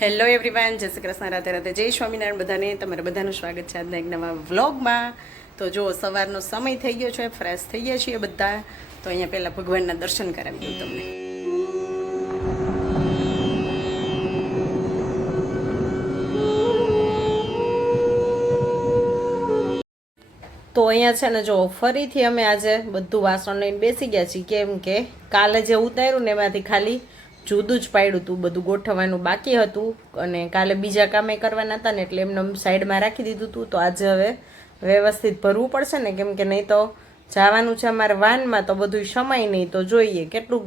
Hello everyone, જય શ્રી કૃષ્ણ, રાધે રાધે, જય સ્વામિનારાયણ. બધાને તમારા બધાનું સ્વાગત છે આજના એક નવા વ્લોગમાં. તો જો સવારનો સમય થઈ ગયો છે, ફ્રેશ થઈ ગયા છીએ બધા. તો અહીંયા પહેલાં ભગવાનના દર્શન કરાવી દઉં તમને. તો અહીંયા છે ને જો ફરીથી અમે આજે બધું વાસણ લઈને બેસી ગયા છીએ, કેમ કે કાલે જે ઉતાર્યું ને એમાંથી ખાલી જુદું જ પાડ્યું હતું, બધું ગોઠવવાનું બાકી હતું અને કાલે બીજા કામે કરવાના હતા ને એટલે એમને સાઈડમાં રાખી દીધું હતું. તો આજે હવે વ્યવસ્થિત ભરવું પડશે ને, કેમ કે નહીં તો જવાનું છે અમારે વાનમાં, તો બધું સમય નહીં, તો જોઈએ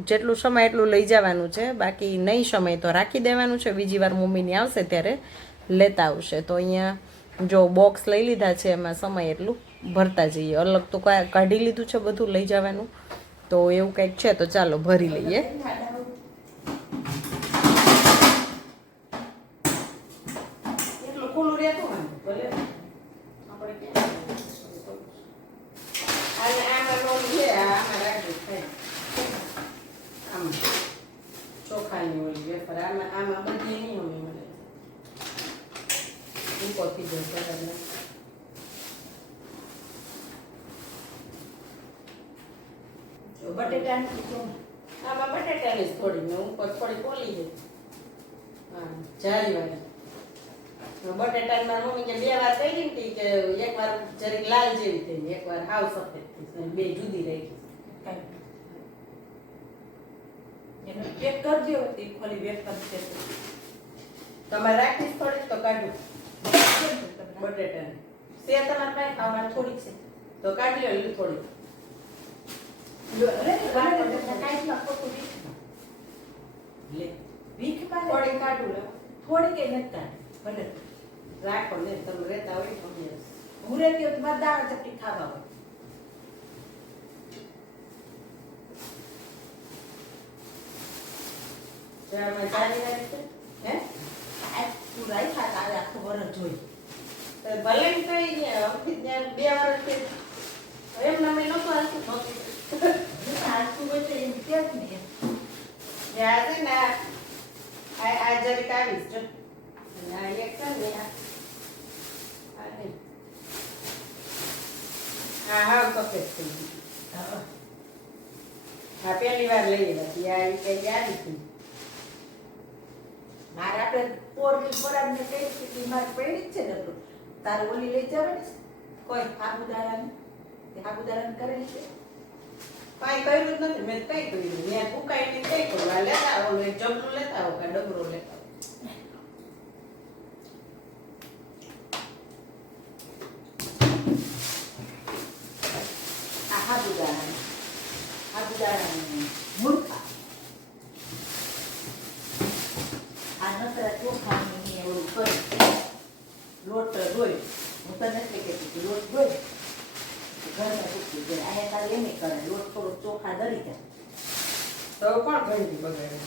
જેટલું સમય એટલું લઈ જવાનું છે, બાકી નહીં સમય તો રાખી દેવાનું છે. બીજી વાર મમ્મીની આવશે ત્યારે લેતા આવશે. તો અહીંયા જો બોક્સ લઈ લીધા છે, એમાં સમય એટલું ભરતા જઈએ. અલગ તો કાઢી લીધું છે બધું લઈ જવાનું, તો એવું કંઈક છે. તો ચાલો ભરી લઈએ. ચોખાની ઓલી વેફર આમાં બધી નહીં હોય, મને ઉપરથી આમાં બટેટાની થોડી ને ઉપર થોડી ખોલી છે. હા, જારી વાળી બટેટામાં મમ્મી કે 2 વાર કહી દીધી કે એકવાર જરીક લાલ જેવી થઈ, એકવાર હાવ સફેદ થઈ, બે જુદી રહી. પેક કરજો, ખોલી પેક કરશે. તમારે રાખીશ થોડીક તો કાઢું બટેટા છે તમારે પાસે ખાવા થોડીક છે તો કાઢી લો થોડીક. થોડી કાઢું લો, થોડી કઈ નથી ભલે રાખો ને, તમે રહેતા હોય તો હું રહેતી હોય મારે દાળ ચપટી ખાવા હોય. ચાલી રહી છે હે તું રાખ્યા તારે આખું વરસ જોઈ ભલે ને કઈ 2 વર્ષ એમ નમે નતો હાલતું હાલતું હોય તો એમ કેમ ને યાદ છે ને આ જરીક આવીશ જો આ એક છે ને હા સફેદ થઈ ગઈ. હા પહેલી વાર લઈ હતી આ કઈ આવી હતી. મારે આપણે પોરની પરાગ ને કઈ સ્થિતિ મારે પડી જ છે ને તારે ઓલી લઈ જવાની કોઈ સાબુદારાને કરેલી છે કાંઈ કર્યું જ નથી મેં. કઈ કર્યું ત્યાં ફૂકાઈ ને કઈ કરવા લેતા આવો, એક જબલું લેતા આવો કે ડબરો લેતા આવો. સાબુદારાની મૂર્ખા આ નકરા ચોખાની ઓલું કરી લોટ ધોઈ હું તને નથી કહેતી લોટ ધોઈ ઘરમાં ચૂકી જાય. અહીંયા તારે એમ કરે લોટ થોડો ચોખા દરી જાય તો કોણ ઘણી બગાડે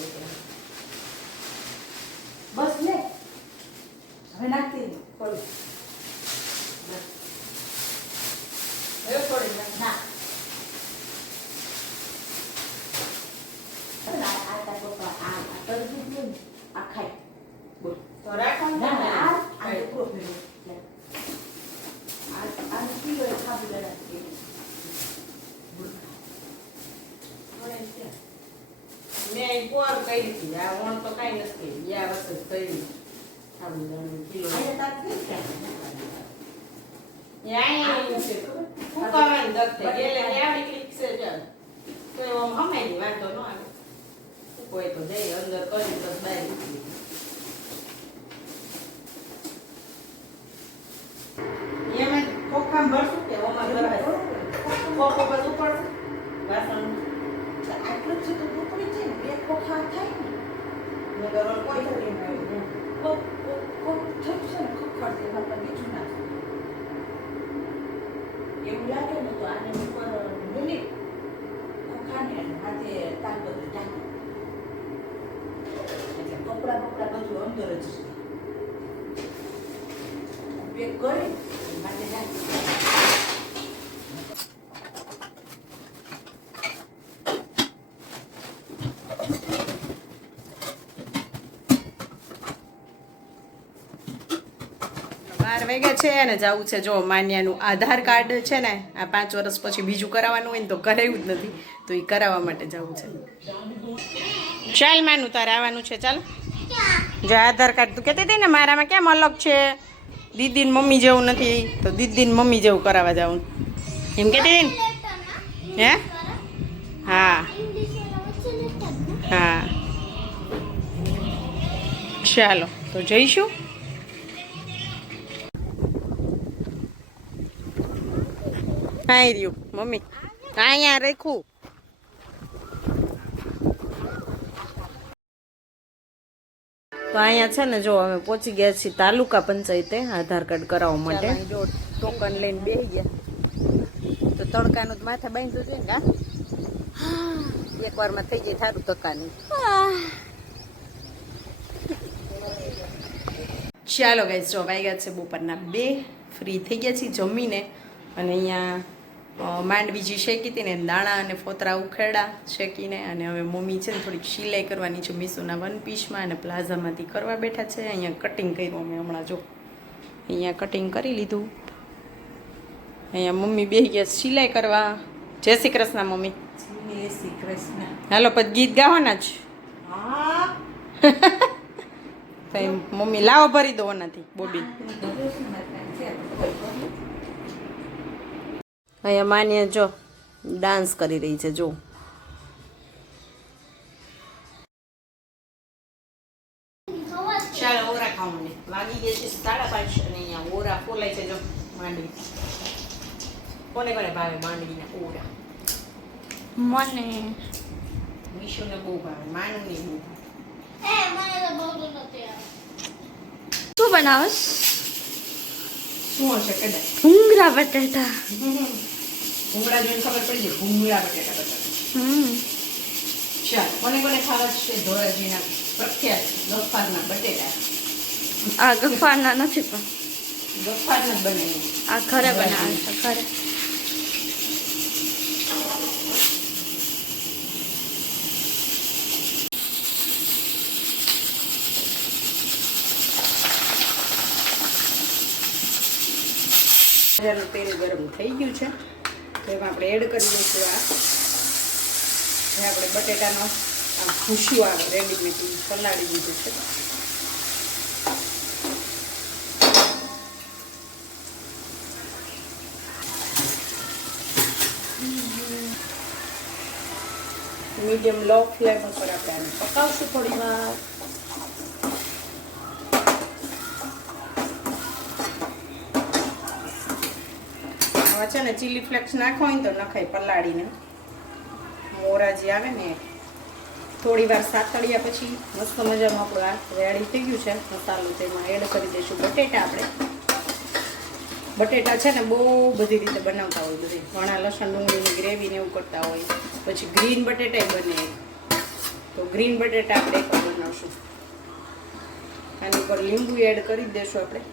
બસ લે હવે નાખતી થોડી હવે થોડી ના આ ચોખા આ તરજુ ને આ ખાય બોલ તો રાખવાનું ના ને. આ આ પૂરો ફેરો આ કિલો સાબુદાણા મેં અહીં પોર કરી હતી, આ વણ તો કાંઈ નથી કરી, આ વસ્તુ જ કરી સાબુદાણાનું કિલો. અહીંયા તાર થઈ ગયા અહીંયા છે ફૂંકાવાની દગ થઈ ગઈ, એટલે ત્યાં નીકળી છે ચાલ તો એમ હમાય વાંધો ન આવે. કોઈ તો જઈ અંદર કરી બસ બહાર નીકળી. એમાં ખોખામાં ભરશું કે ઓમાં ભરાય ખોખો બધું પડશે વાસણ આટલું જ તો ટુકડી છે ને 2 ખોખા થાય ને મેં કરવાનું કોઈ કરી નહીં. કોક થયું છે ને ખખડશે આપણે બીજું નાખશું એવું લાગે ને તો આને ઉપર મિલી ખોખાને હાથે તાર બધું ઢાંકી એટલે કપડા બધું અંદર જ પેક કરી માટે ઢાંકી 12 વાગ્યા છે અને જવું છે જો માન્યાનું આધાર કાર્ડ છે ને આ 5 વર્ષ પછી બીજું કરાવવાનું હોય ને તો કરાવ્યું જ નથી તો એ કરાવવા માટે જવું છે. ચાલ માનું તારે આવવાનું છે ચાલ. જો આધાર કાર્ડ તું કહેતી હતી ને મારામાં કેમ અલગ છે દીદી ને મમ્મી જેવું નથી તો દીદી ને મમ્મી જેવું કરાવવા જવું એમ કહેતી હતી ને હે હા હા ચાલો તો જઈશું. હા રહ્યું મમ્મી અહીંયા રાખું. તો અહીંયા છે ને જો અમે પહોંચી ગયા છીએ તાલુકા પંચાયતે આધાર કાર્ડ કરાવવા માટે. જો ટોકન લઈને બેસી ગયા તો તડકાનું જ માથે બાંધ્યું છે ને કા એકવારમાં થઈ જાય થારું તકાનું. ચાલો ગાઈસ જો વાગ્યા છે બપોરના 2 ફ્રી થઈ ગયા છીએ જમીને અને અહીંયા માંડવી જે શેકી હતી ને દાણા અને ફોતરા ઉખેડા શેકીને અને હવે મમ્મી છે ને થોડીક સિલાઈ કરવાની છે મીસુના 1 પીસમાં અને પ્લાઝામાંથી કરવા બેઠા છે. અહીંયા કટિંગ કર્યું અમે હમણાં જો અહીંયા કટિંગ કરી લીધું. અહીંયા મમ્મી બેસી ગયા સિલાઈ કરવા. જય શ્રી કૃષ્ણ મમ્મી. જય શ્રી કૃષ્ણ. હાલો પછી ગીત ગાવાના જ. હા તો મમ્મી લાવો ભરી દો નથી બોબી. અહીંયા માન્ય જો ડાન્સ કરી રહી છે જો. ચાલો ઓરા ખાવા મને વાગી ગયા છે 5:30 અને અહીંયા ઓરા ફોલાય છે જો માંડવી. કોને કોને ભાવે માંડવીના ઓરા? મને મીશુને બહુ ભાવે માનુને બહુ ભાવે. શું બનાવસ? શું હશે કદાચ ભૂંગળા બટાટા. ભૂંગળા જોઈને ખબર પડી જાય ભૂંગળા બટેટા બધા. ચાલ કોને કોને ખાવા છે ધોરાજીના પ્રખ્યાત ગફારના બટેટા? આ ગફારના નથી પણ ગફારના જ બનાવીએ. આ ઘરે બનાવે છે ઘરે. તેલ ગરમ થઈ ગયું છે તો એમાં આપણે એડ કરી દઈશું આ જે આપણે બટેટાનો આ ભૂસ્યું આવે રેડીમેડ પલાળી દીધું છે. મીડિયમ લો ફ્લેમ ઉપર આપણે આને પકાવશું થોડી વાર. છે ને ચીલી ફ્લેક્સ નાખો હોય તો નખાય પલાળીને મોરા જે આવે ને થોડી વાર સાતળ્યા પછી મસ્ત મજાનું આપણું આ રેડી થઈ ગયું છે મસાલો. તેમાં એડ કરી દઈશું બટેટા. આપણે બટેટા છે ને બહુ બધી રીતે બનાવતા હોય બધી ઘણા લસણ ડુંગળીની ગ્રેવી ને એવું કરતા હોય. પછી ગ્રીન બટેટા બને તો ગ્રીન બટેટા આપણે એક બનાવશું. આની ઉપર લીંબુ એડ કરી દઈશું આપણે.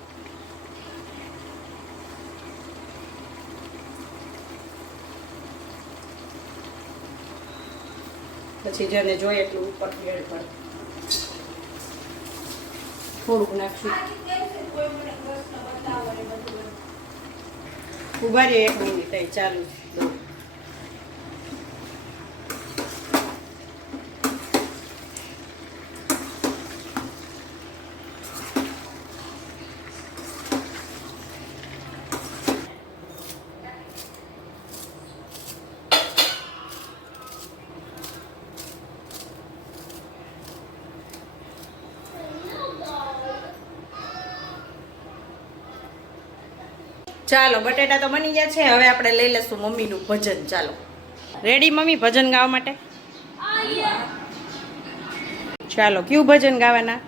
પછી જેને જોઈએ એટલું ઉપર એડ કરો. થોડુંક નાખશું. ઉભા રહે 1 મિનિટ થઈ ચાલુ. ચાલો બટેટા તો બની ગયા છે. હવે આપણે લઈ લેશું મમ્મીનું ભજન. ચાલો રેડી મમ્મી ભજન ગાવા માટે? ચાલો કયું ભજન ગાવાના?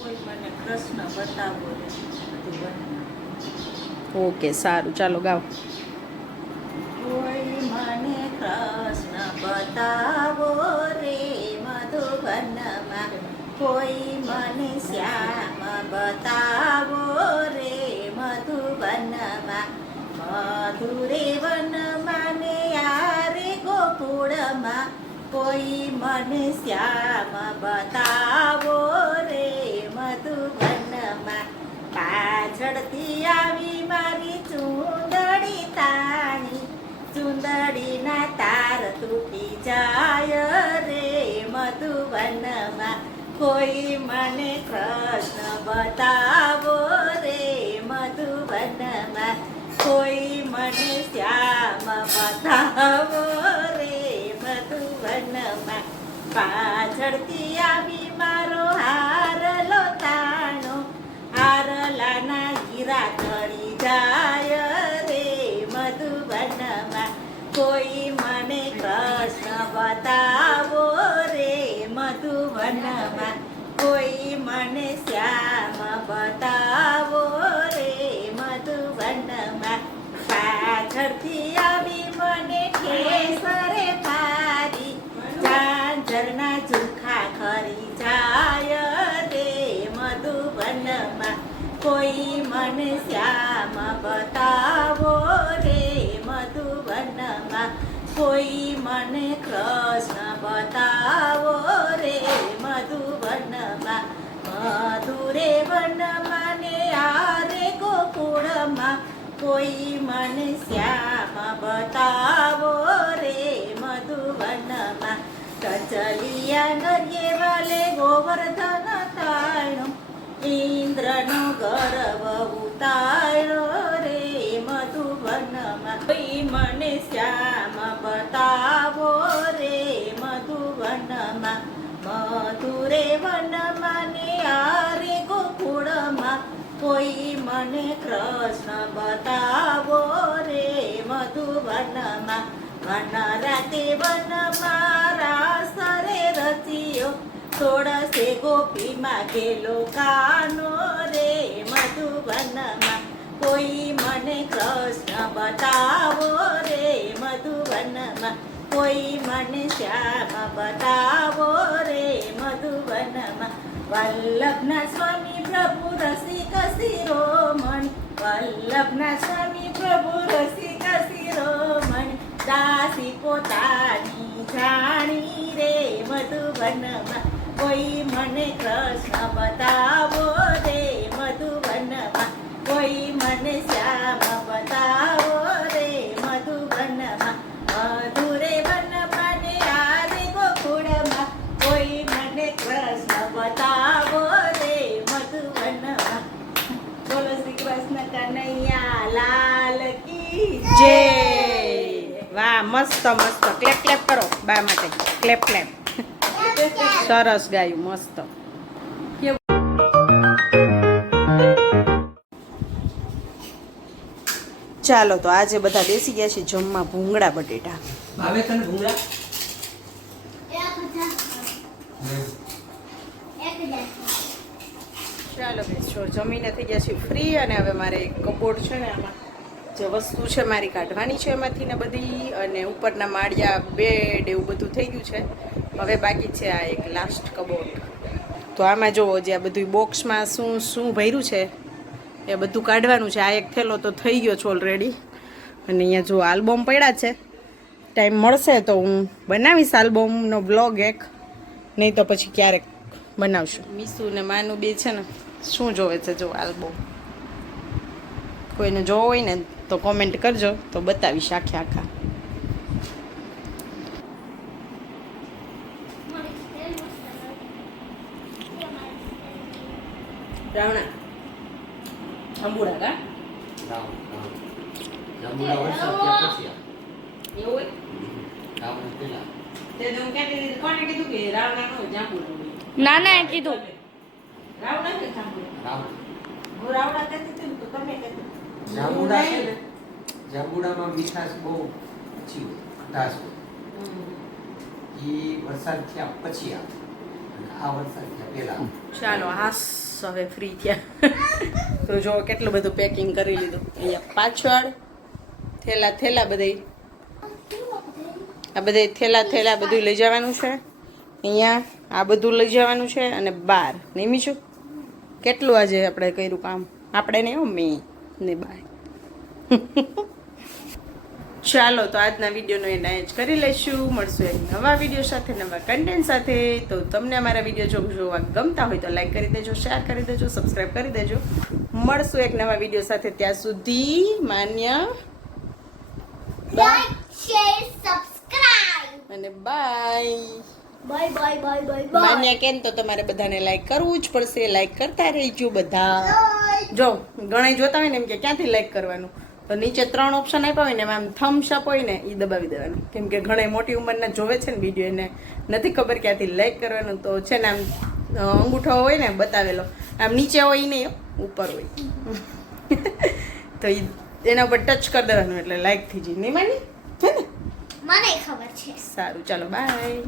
કોઈ મને કૃષ્ણ બતાવો રે મધુબન. ઓકે સારું ચાલો ગાઓ. કોઈ મને કૃષ્ણ બતાવો રે મધુબનમાં. કોઈ મને શ્યામ બતાવો રે મધુબનમાં. મધુરે વનમાં ને યારે ગોકુળમાં. કોઈ મને શ્યામ બતાવો રે મધુબનમાં. પાછળ ચડતી આવી મારી ચૂંદડી તાણી, ચૂંદડીના તાર તૂટી જાય રે મધુવનમાં, કોઈ મને કૃષ્ણ બતાવો રે મધુવનમાં, કોઈ મને શ્યામ બતાવો રે મધુવનમાં, પાછળથી આવી મારો હારલો તાણો, હારલાના હીરા તળી જાય રે મધુવનમાં, કોઈ મને કૃષ્ણ બતાવો રે મધુવનમાં, કોઈ મને શ્યામ બતાવો રે મધુવનમાં, પાછળથી આવી મને કેસરે પારી, ઝાંઝરના ઝુખા ખરી જાય રે મધુવનમાં, કોઈ મને શ્યામ બતાવો રે મધુવનમાં, કોઈ મને કૃષ્ણ બતાવો રે મધુવનમાં, મધુરે વનમાં ને આરે ગોકુળમાં, કોઈ મને શ્યામ બતાવો રે મધુવનમાં, ટચલિયા નર્યે વાલે ગોવર્ધન તાણો, ઇન્દ્રનો ગર્વ ઉતાર્યો રે મધુવનમાં, કોઈ મને શ્યામ બતાવો રે મધુવનમાં, મધુરે વનમાં ને આરે ગોકુળમાં, કોઈ મને કૃષ્ણ બતાવો રે મધુવનમાં, વન રાતે વનમાં રાસ રે રચ્યો, સોળસે ગોપીમાં ગેલો કાનો રે મધુવનમાં, કોઈ મને કૃષ્ણ બતાવો રે મધુવનમાં, કોઈ મને શ્યામ બતાવો રે મધુવનમાં, વલ્લભના સ્વામી પ્રભુ રસિક શિરોમણિ, વલ્લભના સ્વામી પ્રભુ રસિક શિરોમણિ, દાસી પોતાની જાણી રે મધુવનમાં, કોઈ મને કૃષ્ણ બતાવો રે મધુવનમાં, કોઈ મને શ્યામ બતાવો રે મધુવનમાં, મધુરે વનમાં ને આરે ગોકુળમાં, કોઈ મને કૃષ્ણ બતાવો રે મધુવનમાં, બોલો શ્રી કૃષ્ણ કનૈયા લાલ કી જય. વાહ, મસ્ત મસ્ત. ક્લેપ ક્લેપ કરો બા માટે, ક્લેપ ક્લેપ. સરસ ગાયું, મસ્ત. ચાલો તો આજે બધા બેસી ગયા છે જમવા ભૂંગળા બટેટા. ભાવે તને ભૂંગળા? ચાલો બેસો, જમીને થઈ ગયા છે ફ્રી, અને હવે મારે એક કબોર્ડ છે ને આમાં જે વસ્તુ છે મારી કાઢવાની છે એમાંથી ને બધી, અને ઉપરના માળિયા બેડ એવું બધું થઈ ગયું છે. હવે બાકી છે આ એક લાસ્ટ કબોર્ડ. તો આમાં જુઓ જે આ બધું બોક્સમાં શું શું ભર્યું છે એ બધું કાઢવાનું છે. આ એક થેલો તો થઈ ગયો છે ઓલરેડી, અને અહીંયા જો આલ્બમ પડ્યા છે. ટાઈમ મળશે તો હું બનાવીશ આલ્બમનો બ્લોગ એક, નહીં તો પછી ક્યારેક બનાવશું. મીસુ ને માનું બે છે ને શું જોવે છે જો આલ્બમ. કોઈને જોવો હોય ને તો કોમેન્ટ કરજો તો બતાવીશ આખે આખા. રાવણા અંબુડા કા જાંબુડા વરસાદ ત્યાં પછી આવે. એવું હોય રાવણ પેલા. તે તો હું કહેતી હતી, કોને કીધું કે રાવણા નો જાંબુડા હોય? નાના એ કીધું. રાવણા કે જાંબુડા? રાવણ. હું રાવણા કહેતી હતી ને તો તમે કહેતી. જાંબુડા છે ને, જાંબુડામાં મીઠાશ બહુ ઓછી હોય, ખટાશ હોય. ઈ વરસાદ થયા પછી આવે અને આ વરસાદ થયા પહેલા આવે. ચાલો હાસ હવે ફ્રી થયા. તો જો કેટલું બધું પેકિંગ કરી લીધું. અહીંયા પાછળ થેલા થેલા બધે, આ બધે થેલા થેલા બધું લઈ જવાનું છે. અહીંયા આ બધું લઈ જવાનું છે, અને બાર નિમીશું કેટલું આજે આપણે કર્યું કામ. આપણે નહીં, મેં ને બાય. ચાલો તો આજના વિડીયોનો એન્ડ અહીં જ કરી લઈશું. મળશું એક નવા વિડીયો સાથે, નવા કન્ટેન્ટ સાથે. તો તમને અમારા વિડીયો જોવા ગમતા હોય તો લાઈક કરી દેજો, શેર કરી દેજો, સબસ્ક્રાઈબ કરી દેજો. મળશું એક નવા વિડીયો સાથે. ત્યાં સુધી માન્ય Like, share, subscribe. અને by. Bye, bye, bye, bye, bye. માન્ય કેમ તો તમારે બધાને લાઈક કરવું જ પડશે. લાઈક કરતા રહેજો બધા. Bye. જો ઘણા જોતા હોય ને એમ કે ક્યાંથી લાઈક કરવાનું, તો નીચે 3 ઓપ્શન આપ્યા હોય ને એમાં આમ થમ્સ અપ હોય ને એ દબાવી દેવાનું. કેમ કે ઘણા મોટી ઉંમરના જોવે છે ને વિડીયો, એને નથી ખબર ક્યાંથી લાઈક કરવાનું. તો છે ને આમ અંગૂઠો હોય ને બતાવેલો, આમ નીચે હોય નહીં, ઉપર હોય. તો એના ઉપર ટચ કરી દેવાનું એટલે લાઈક થઈ જાય. નહીં માની? હે ને? મને ખબર છે. સારું, ચાલો બાય.